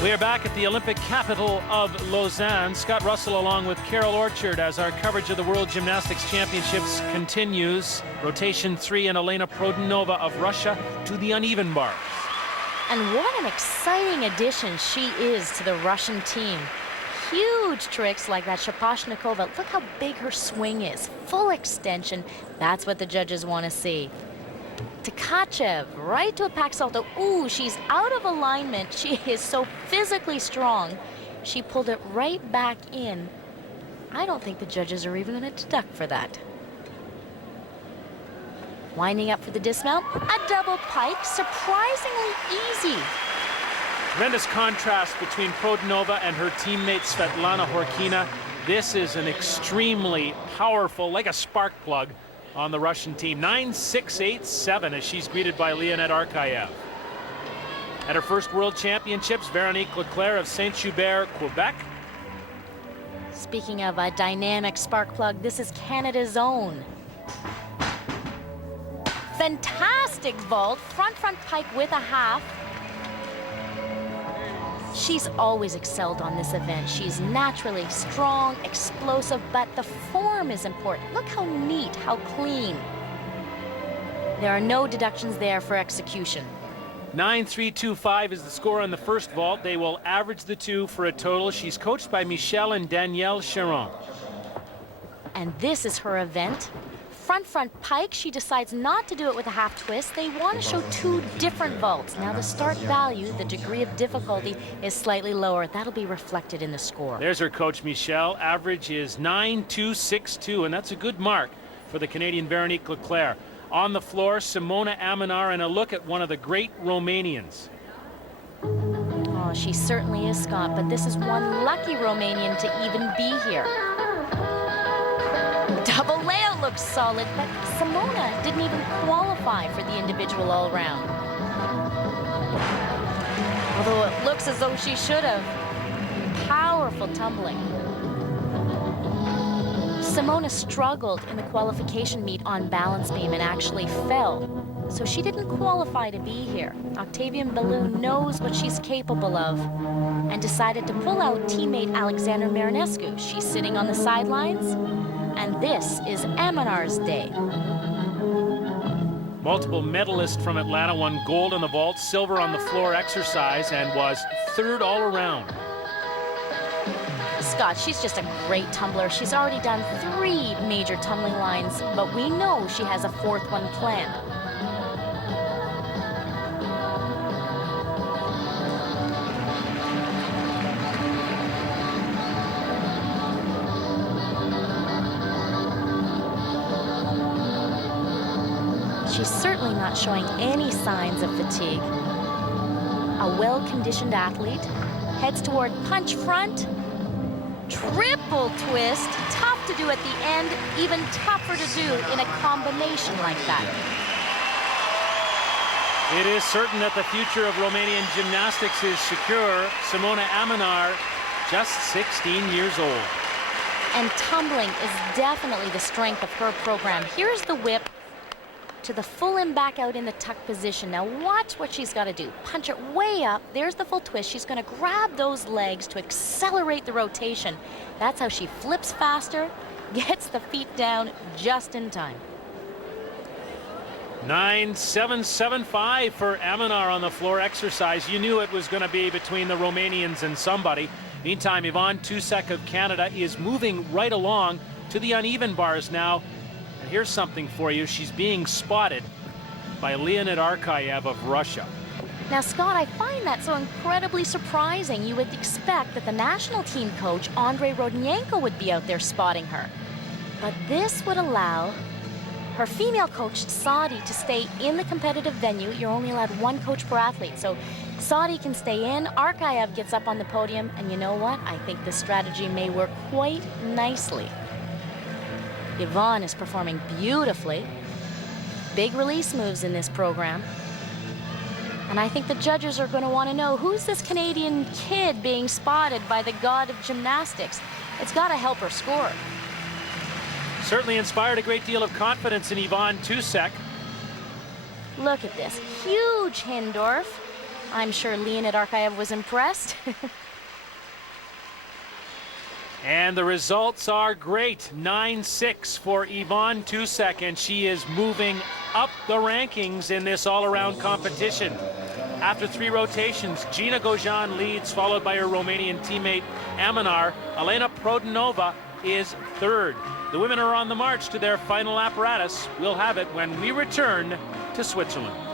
We are back at the Olympic capital of Lausanne. Scott Russell along with Carol Orchard as our coverage of the World Gymnastics Championships continues. Rotation 3 and Elena Produnova of Russia to the uneven bars. And what an exciting addition she is to the Russian team. Huge tricks like that Shaposhnikova. Look how big her swing is. Full extension. That's what the judges want to see. Tkachev, right to a pack salto. Ooh, she's out of alignment. She is so physically strong. She pulled it right back in. I don't think the judges are even going to deduct for that. Winding up for the dismount. A double pike, surprisingly easy. Tremendous contrast between Produnova and her teammate Svetlana Horkina. This is an extremely powerful, like a spark plug, on the Russian team. 9-6-8-7 as she's greeted by Leonid Arkayev. At her first World Championships, Veronique LeClerc of Saint-Hubert, Quebec. Speaking of a dynamic spark plug, this is Canada's own. Fantastic vault, front pike with a half. She's always excelled on this event. She's naturally strong, explosive, but the form is important. Look how neat, how clean. There are no deductions there for execution. 9-3-2-5 is the score on the first vault. They will average the two for a total. She's coached by Michel and Danielle Chiron. And this is her event. Front pike, she decides not to do it with a half twist. They want to show two different vaults. Now the start value, the degree of difficulty, is slightly lower. That'll be reflected in the score. There's her coach, Michel. Average is 9-2-6-2, and that's a good mark for the Canadian Veronique LeClerc. On the floor, Simona Amanar, and a look at one of the great Romanians. Oh, she certainly is, Scott, but this is one lucky Romanian to even be here. Double layout looks solid, but Simona didn't even qualify for the individual all-round. Although it looks as though she should have. Powerful tumbling. Simona struggled in the qualification meet on balance beam and actually fell. So she didn't qualify to be here. Octavian Ballou knows what she's capable of and decided to pull out teammate Alexander Marinescu. She's sitting on the sidelines. And this is Amanar's day. Multiple medalist from Atlanta won gold on the vault, silver on the floor exercise, and was third all around. Scott, she's just a great tumbler. She's already done 3 major tumbling lines, but we know she has a 4th one planned. She's certainly not showing any signs of fatigue. A well-conditioned athlete heads toward punch front, triple twist, tough to do at the end, even tougher to do in a combination like that. It is certain that the future of Romanian gymnastics is secure. Simona Amanar, just 16 years old. And tumbling is definitely the strength of her program. Here's the whip to the full and back out in the tuck position. Now watch what she's got to do. Punch it way up. There's the full twist. She's going to grab those legs to accelerate the rotation. That's how she flips faster, gets the feet down just in time. 9-7-7-5 for Amanar on the floor exercise. You knew it was going to be between the Romanians and somebody. Meantime, Yvonne Tousek of Canada is moving right along to the uneven bars now. And here's something for you. She's being spotted by Leonid Arkayev of Russia. Now, Scott, I find that so incredibly surprising. You would expect that the national team coach, Andrei Rodionenko, would be out there spotting her. But this would allow her female coach, Saudi, to stay in the competitive venue. You're only allowed 1 coach per athlete. So Saudi can stay in, Arkayev gets up on the podium, and you know what? I think this strategy may work quite nicely. Yvonne is performing beautifully. Big release moves in this program. And I think the judges are going to want to know, who's this Canadian kid being spotted by the god of gymnastics? It's got to help her score. Certainly inspired a great deal of confidence in Yvonne Tousek. Look at this. Huge Hindorf. I'm sure Leonid Arkayev was impressed. And the results are great. 9-6 for Yvonne Tousek, and she is moving up the rankings in this all-around competition. After 3 rotations, Gina Gojan leads, followed by her Romanian teammate Amanar. Elena Produnova is 3rd. The women are on the march to their final apparatus. We'll have it when we return to Switzerland.